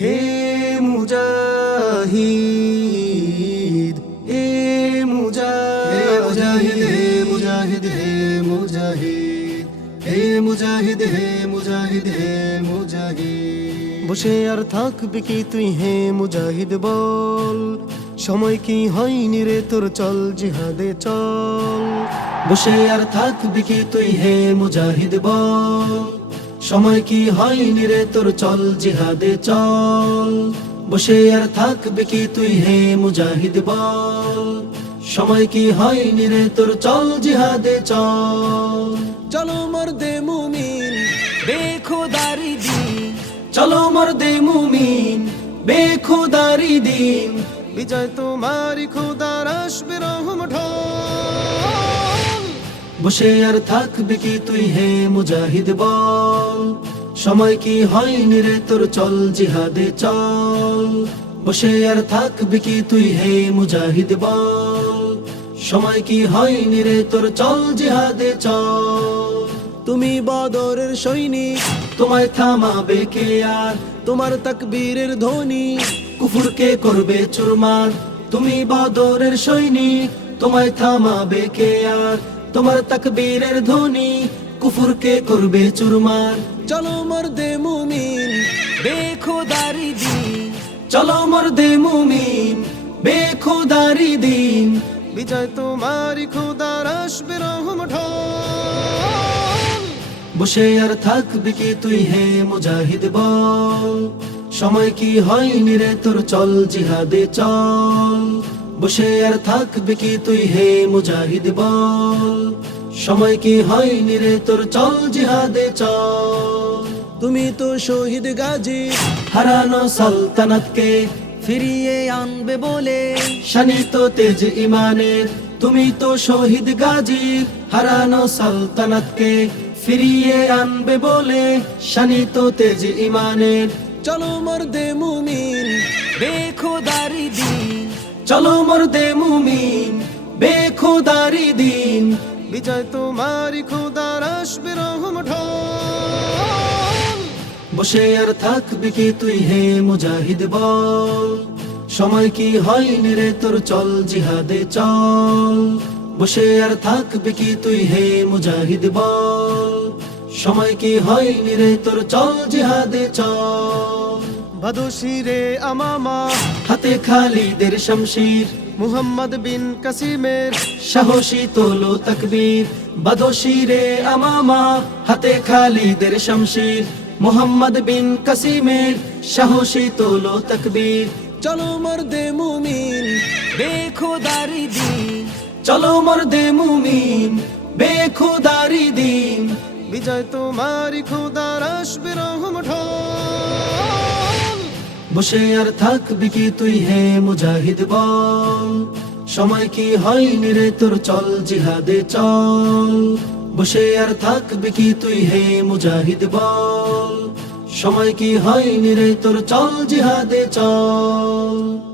হে মুজাহিদ হে মুজাহিদ হে মুজাহিদ হে মুজাহিদ হে মুজাহিদ হে মুজাহিদ হে মুজাহিদ। বসে আর থাকবি কি তুই, হে মুজাহিদ, বল। সময় কি হয়নি রে তোর, চল জিহাদে চল। বসে আর থাকবি কি তুই, হে মুজাহিদ, বল। সময় কি হয়নি রে তোর চল জিহাদে চল। বসে আর থাকবি কি তুই হে মুজাহিদ বল? সময় কি হয়নি রে তোর চল জিহাদে চল। চলো মর্দে মুমিন বেখোদারি দিন। চলো মর্দে মুমিন বেখোদারি দিন। বিজয় তোমারি খোদার আসবে রহম ঢল বসে আর থাকবি কি তুই হে মুজাহিদ বল? সময় কি হয়নি রে তোর চল জিহাদে চল? বসে আর থাকবি কি তুই হে মুজাহিদ বল? সময় কি হয়নি রে তোর চল জিহাদে চল? তুমি বদরের সৈনিক, তোমায় থামাবে কে আর? তোমার তাকবীরের ধ্বনি, কুফুরকে করবে চুরমার। তুমি বদরের সৈনিক, তোমায় থামাবে কে আর? তোমার তাকবীরের ধ্বনি কুফুরকে করবে চুরমার। চলো মর্দে মুমিন বেখোদারি দিন। চলো মর্দে মুমিন বেখোদারি দিন। বিজয় তোমারি খোদার আসবে রহম বসে আর থাকবি কি তুই হে মুজাহিদ বল? সময় কি হয়নি রে তোর চল জিহাদে চল। বসে আর থাকবি কি তুই হে মুজাহিদ বল? সময় কি হয়নি রে তোর চল জিহাদে চল। তুমি তো শহীদ গাজী, হারানো সালতানাতকে ফিরিয়ে আনবে বলে। শানিত তেজ ইমানের তুমি তো শহীদ গাজী, হারানো সালতানাতকে ফিরিয়ে আনবে বলে। শানিত তেজ ইমানের চলো মর্দে মুমিন বেখোদারি দিন। চলো মর্দে মুমিন বেখোদারি দিন। বিজয় তোমারি খোদার আসবে রহম বসে আর থাকবি কি তুই হে মুজাহিদ বল? সময় কি হয়নি রে তোর চল জিহাদে চল? বসে আর থাকবি কি তুই হে মুজাহিদ বল? সময় কি হয়নি রে তোর চল জিহাদে চল? ভাদুশিরে আমামা। হাতে খালিদের শমশির। মুহাম্মদ বিন কাসিমের। সাহসী তোলো তকবীর। বাদশিরে আমামা হাতে খালিদের শমশির। মোহাম্মদ বিন কাসিমের সাহসী তোলো তকবীর। চলো মর্দে মুমিন বেখোদারি দিন। চলো মর্দে মুমিন বেখোদারি দিন। বিজয় তোমারি খোদার আসবে রহম ঢল বসে আর থাকবি কি তুই হে মুজাহিদ বল? সময় কি হয়নি রে তোর চল জিহাদে চল? বসে আর থাকবি কি তুই হে মুজাহিদ বল? সময় কি হয়নি রে তোর চল জিহাদে চল?